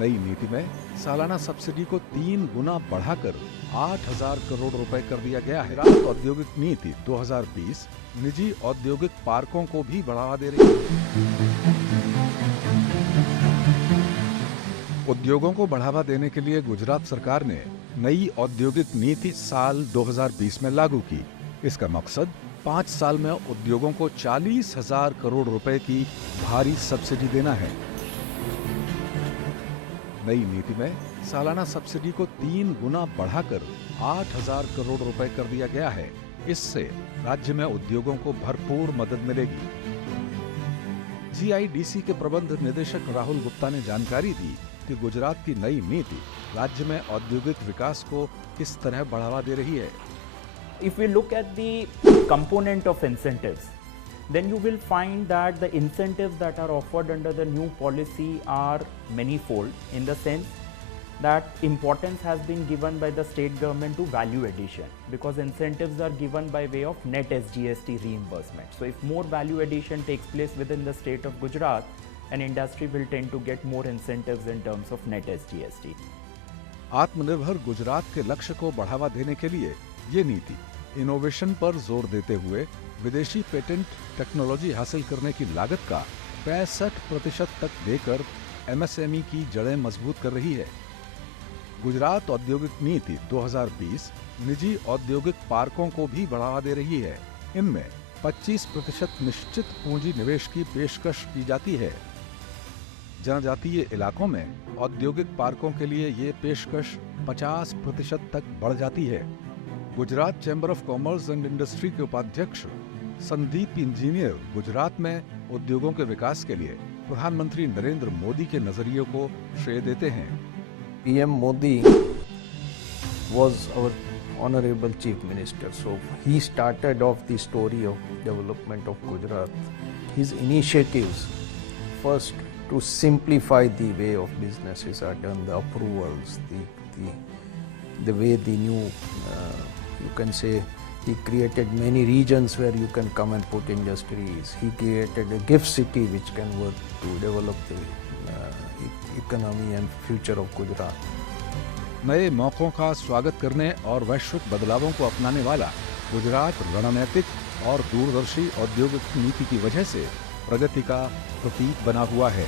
नई नीति में सालाना सब्सिडी को 3 गुना बढ़ाकर 8,000 करोड़ रुपए कर दिया गया है। गुजरात औद्योगिक नीति 2020 निजी औद्योगिक पार्कों को भी बढ़ावा दे रही है। उद्योगों को बढ़ावा देने के लिए गुजरात सरकार ने नई औद्योगिक नीति साल 2020 में लागू की। इसका मकसद 5 साल में उद्योगों को 40,000 करोड़ रुपए की भारी सब्सिडी देना है। नई नीति में सालाना सब्सिडी को 3 गुना बढ़ाकर 8,000 करोड़ रुपए कर दिया गया है। इससे राज्य में उद्योगों को भरपूर मदद मिलेगी। जीआईडीसी के प्रबंध निदेशक राहुल गुप्ता ने जानकारी दी कि गुजरात की नई नीति राज्य में औद्योगिक विकास को किस तरह बढ़ावा दे रही है। If we look at the component of incentives, then you will find that the incentives that are offered under the new policy are manifold, in the sense that importance has been given by the state government to value addition, because incentives are given by way of net SGST reimbursement. So if more value addition takes place within the state of Gujarat, an industry will tend to get more incentives in terms of net SGST. आत्मनिर्भर गुजरात के लक्ष्य को बढ़ावा देने के लिए ये नीति इनोवेशन पर जोर देते हुए विदेशी पेटेंट टेक्नोलॉजी हासिल करने की लागत का 65% तक देकर एमएसएमई की जड़ें मजबूत कर रही है। गुजरात औद्योगिक नीति 2020 निजी औद्योगिक पार्कों को भी बढ़ावा दे रही है। इनमें 25% निश्चित पूंजी निवेश की पेशकश की जाती है। जनजातीय इलाकों में औद्योगिक पार्कों के लिए ये पेशकश 50% तक बढ़ जाती है। Gujarat chamber of commerce and industry के उपाध्यक्ष संदीप इंजीनियर गुजरात में उद्योगों के विकास के लिए प्रधानमंत्री नरेंद्र मोदी के नजरिए को श्रेय देते हैं। PM Modi was our honorable chief minister, so he started off the story of development of Gujarat. His initiatives, first to simplify the way of businesses are done, the approvals, the way the new, you can say, he created many regions where you can come and put industries. He created a gift city which can work to develop the economy and future of Gujarat. नए मौकों का स्वागत करने और वैश्विक बदलावों को अपनाने वाला गुजरात रणनीतिक और दूरदर्शी औद्योगिक नीति की वजह से प्रगति का प्रतीक बना हुआ है।